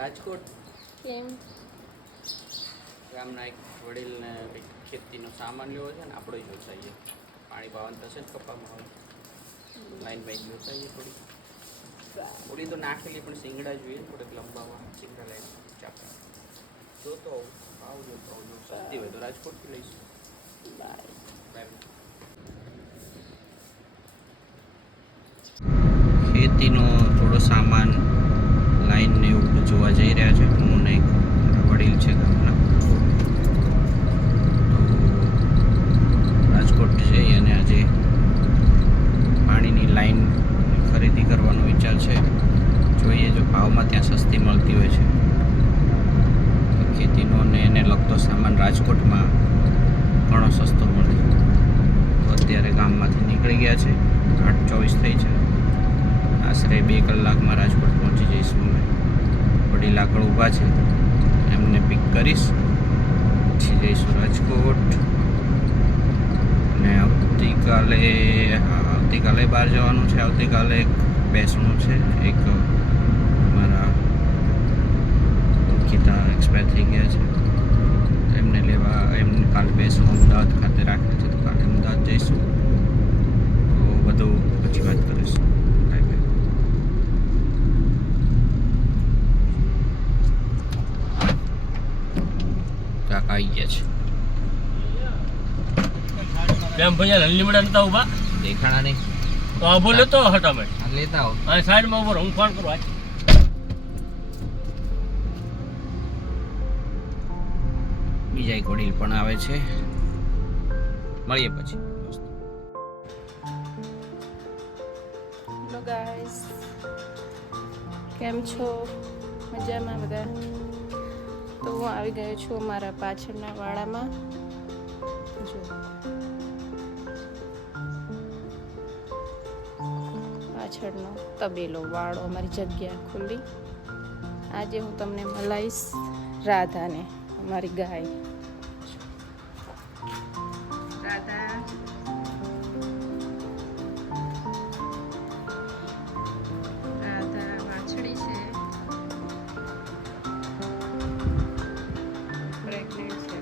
રાજકોટ કેમ? ગામના એક વડીલને કંઈક ખેતીનો સામાન લેવો છે ને આપણે જોતાઈએ પાણી પાવાનું થશે ને કપામાં હોય લાઈન બાઈન જોતાઈએ થોડી તો નાખેલી પણ સિંગડા જોઈએ થોડીક લંબાવા સિંગડા લાઈન ચાપા જોતો આવજો તો આવજો સસ્તી હોય તો રાજકોટથી લઈશું. બાય. ખેતીનો થોડો સામાન લાઈન ને એવું બધું જોવા જઈ રહ્યા છે. હું ને વડીલ છે ગામના રાજકોટ છે અને આજે પાણીની લાઈન ખરીદી કરવાનો વિચાર છે. જોઈએ જો ભાવમાં ત્યાં સસ્તી મળતી હોય છે ખેતીનો અને એને લગતો સામાન રાજકોટમાં ઘણો સસ્તો મળે તો અત્યારે ગામમાંથી નીકળી ગયા છે. 8:24 થઈ છે. આશરે 2 કલાકમાં રાજકોટ પહોંચી જઈશું અમે. વડીલ આગળ ઊભા છે એમને પિક કરીશ પછી જઈશું રાજકોટ. અને આવતીકાલે બહાર જવાનું છે. આવતીકાલે એક બેસણું છે. એક મારા ઓળખીતા એક્સપાયર થઈ ગયા છે એમને લેવા એમને કાલે બેસણું અમદાવાદ ખાતે રાખેલ છે તો કાલે અમદાવાદ જઈશું. તો બધું પછી વાત કરીશું. કાકા આવી ગયા છે. કેમ ભૈયા લીમડા નતા ઉભા દેખાણા નહીં તો આભો લેતો હટામેટ લેતા આવો. આ સાઈડમાં ઉભો રહો, હું ફોન કરું. બીજા એક વડીલ પણ આવે છે. મળીએ પછી. હેલો ગાઈસ, કેમ છો? મજામાં બધા? તો હું આવી ગયો છું મારા પાછળના વાડામાં. જો પાછળનો તબેલો વાડો, અમારી જગ્યા ખુલ્લી. આજે હું તમને મળાઈશ રાધાને, અમારી ગાય રાધા. રાધા વાછડી છે, પ્રેગ્નેન્ટ છે,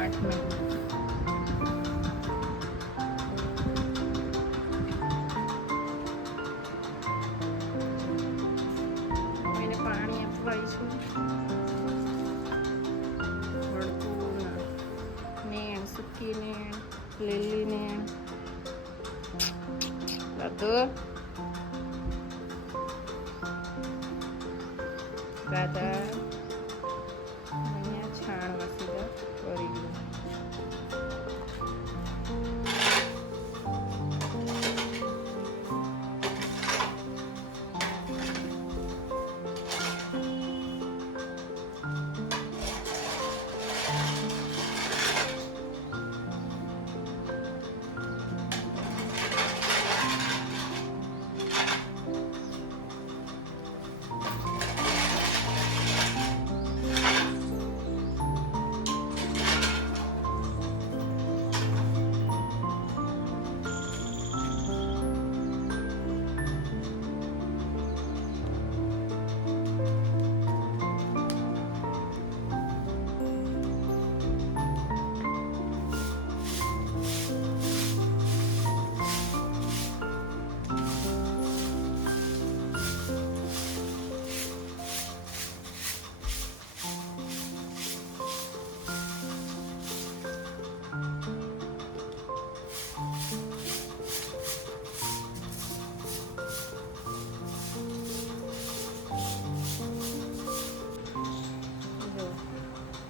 8 મહિના. એને પાણી આપવાય છું. હળકું નેણ, સૂકી નેણ, લીલી નેણ. રાધા અહીંયા છાણ વસીદા કરી ગયું.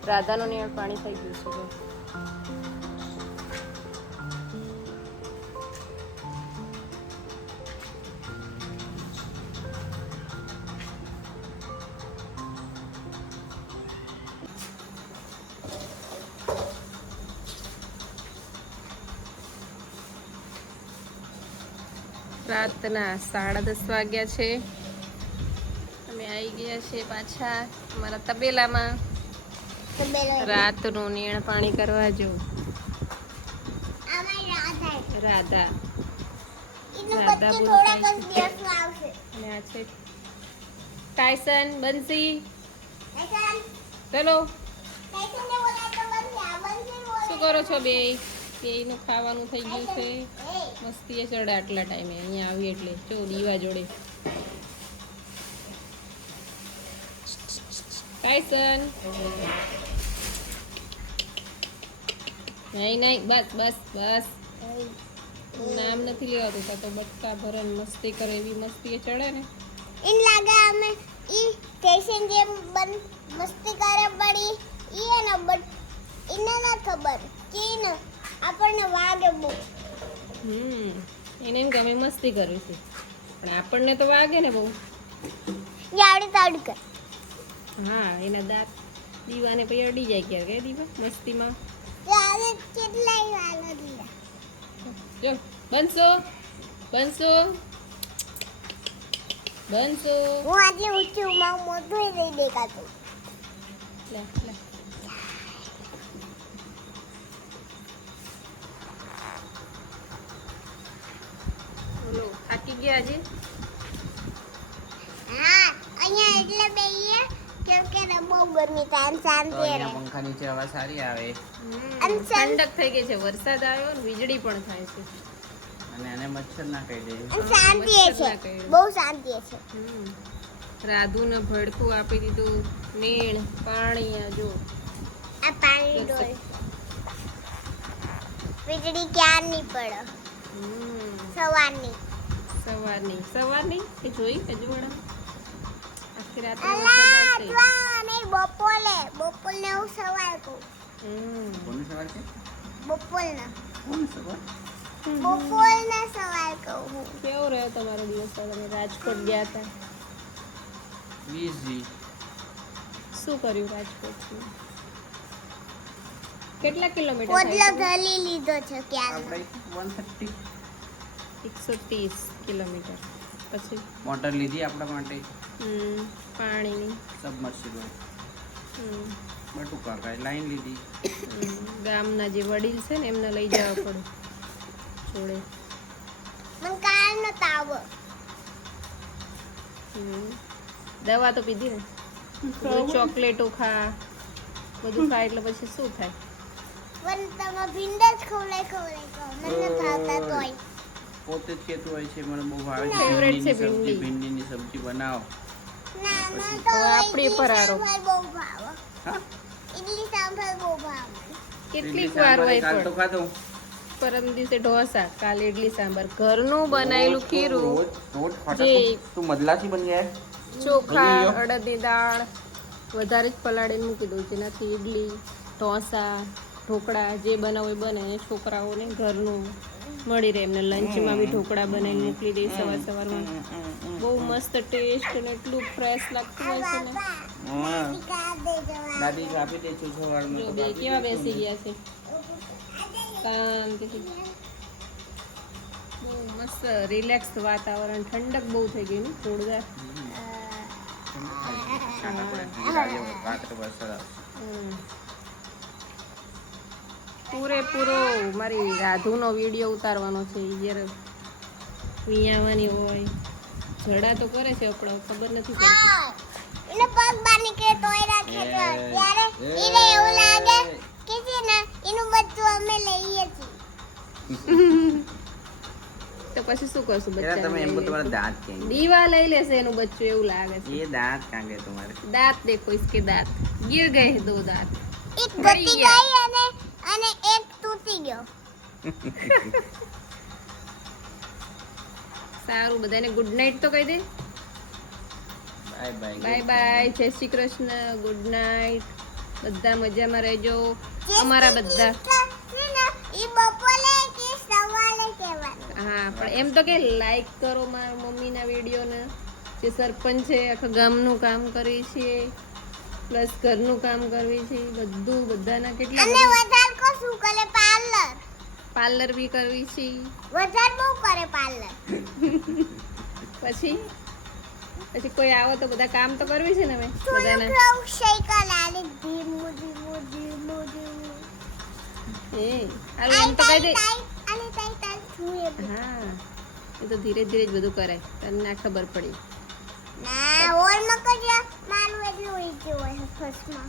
રાધાનું નિયણ પાણી થઈ ગયું છે. રાતના 10:30 વાગ્યા છે. અમે આવી ગયા છે પાછા અમારા તબેલામાં. રાતનું નીણ પાણી કરવા જો રાધા રાધા બોલશે. અને આ છે કાયસન બંસી ચલો શું કરો છો બે નું ખાવાનું થઈ ગયું છે મસ્તી એ ચડે આટલા ટાઈમે અહીંયા આવી એટલે જો દીવા જોડે કાયસન નહીં બસ બસ બસ નામ નથી લેવાતું તા તો બટકા ભરન મસ્તી કરે એવી મસ્તી એ ચડે ને इन लागा हमें ई स्टेशन जे बन मस्ती करे पड़ी ई है ना बट इन्हें ना खबर कि न આપણને વાગે બહુ એને એમ કે અમે મસ્તી કરવી છે પણ આપણને તો વાગે ને બહુ જાડી તાડી કર હા એના દાંત દીવાને પછી અડી જાય ક્યારે કે દીવા મસ્તીમાં જાડે કેટલાય વાલો દીધા જો બનશો બનશો બનશો હું આજે ઊંચું માં મોટું નહીં દેખાતું લે લે બોલો થાકી ગયા આજે હા અહીંયા એટલે બેહીએ કેમ કે ને બહુ ગરમી થાય અને તો શાંતિ રહે અહીંયા પંખા નીચે હવા સારી આવે અને ઠંડક થઈ ગઈ છે વરસાદ આવ્યો ને વીજળી પણ થાય છે અને એને મચ્છર ના કહી દે અને શાંતિ છે વરસાદ ના કર્યો. બહુ શાંતિ છે રાધુને ભડકું આપી દીધું મીણ પાણી આ જો આ પાણી ડોલ વીજળી ક્યાં નહીં પડે સવારની સવારની એ જોઈ અજવાળા આખી રાત અલા અથવા નહીં બપોરને હું સવાર કહું કોની સવાર છે બપોરના કોની સવાર બપોરના સવાર કહું હું કેવો રહ્યો તમારો દિવસ તમે રાજકોટ ગયા હતા બીઝી શું કર્યું રાજકોટથી કેટલા કિલોમીટર પોદલો થાય છે? ગલી લીધો છે ક્યાં આપણે 130 130 કિલોમીટર પછી મોટર લીધી આપણા માટે પાણીની સબમર્સિબલ હમ, બટુકા કાંઈ લાઈન લીધી ગામના જે વડીલ છે ને એમને લઈ જવા પડે જોડે મને કારનો તાવ દવા તો પીધી ને બધું ચોકલેટો ખા બધું ખા એટલે પછી શું થાય પણ તમે ભીંડા જ ખવડાય મને ખાતા તોય પોતે જ કહેતું હોય છે મને બહુ ભાવે છે Favorite છે ભીંડીની સબ્જી ભીંડી. ભીંડીની સબ્જી બનાવો ના મને પછી- તો હવે આપણી ઇડલી પર આરો. સાંભાર બહુ ભાવે હા ઇડલી સાંભાર બહુ ભાવે કેટલીક ઇડલી વાર સાંભાર હોય કાલ તો પણ ખાધું પરમ દિવસે ઢોસા કાલે ઇડલી સાંભાર ઘરનું બનાવેલું રોજ ખીરું રોજ ખાટા જે તું મદલાથી બની જાય ચોખા ભૂલી ગયો? અડદની દાળ વધારે જ પલાળીને મૂકી દઉં જેનાથી ઇડલી ઢોસા ઢોકળા જે બનાવો એ બને અને છોકરાઓને ઘરનું મળી રહે એમને લંચમાં બી ઢોકળા બનાવીને મોકલી દઈ સવારમાં બહુ મસ્ત ટેસ્ટ અને એટલું ફ્રેશ લાગતું હોય છે ને હા કા દે જવા દાદી કાપી દે છે સવારમાં જો તો બે કાપી કેવા દે છે. બેસી ગયા છે શાંતિથી બહુ મસ્ત રિલેક્સ વાતાવરણ ઠંડક બહુ થઈ ગઈ ને જોરદાર ખાટા પડે આજે રાત્રે વરસાદ આવશે પૂરેપૂરો મારી રાધુનો વિડીયો ઉતારવાનો છે જ્યારે વિયાવાની હોય જડા તો કરે છે આપણે ખબર નથી પડતી હા એને પગ બહાર નીકળે તોય રાખે તો ત્યારે એને એવું લાગે કે છે ને એનું બચ્ચું અમે લઈએ છીએ તો પછી શું કરશું એના તમે એમ બચ્ચા તમારા દાંત કેમ દીવા લઈ લેશે એનું બચ્ચું એવું લાગે છે ये दांत कहाँ गए तुम्हारे दांत देखो इसके दांत गिर गए हैं 2 दांत એક પડી ઘટી ગયા. ગઈ અને એક તૂટી ગયો સારું બધાને ગુડ નાઇટ તો કહી દે बाय बाय બાય બાય જય શ્રી કૃષ્ણ ગુડ નાઇટ બધા મજામાં રહેજો અમારા બધા ઈ બપોરે કે સવારે કહેવાનું હા પણ એમ તો કે લાઈક કરો મારા મમ્મીના વિડીયોને જે સરપંચ છે આખા ગામનું કામ કરીએ છીએ પ્લસ ઘરનું કામ કરીએ છીએ બધું બધાના કેટલા અને વધાર કો શું કરે પાર્લર પાર્લર બી કરવી છીએ વધાર બહુ કરે પાર્લર પછી પછી કોઈ આવો તો બધા કામ તો કરવી છે ને અમે થોડું બધાના થોડું સાયકલ આલે ધીમું ધીમું ધીમું ધીમું એ હારું એમ તો કહી દે આલે તાઈ છુએ હા એ તો ધીરે ધીરે જ બધું કરાય તને ના ખબર પડી ના ઓર મકો ફર્સ્ટમાં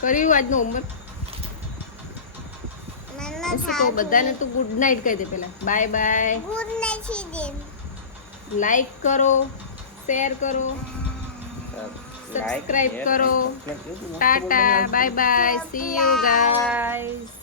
કર્યું આજનું હોમવર્ક મને શું કહું બધાને તું ગુડ નાઇટ કહી દે પેલા બાય બાય ગુડ નાઈટ સીધે લાઈક કરો શેર કરો સબસ્ક્રાઇબ કરો Tata bye bye see you guys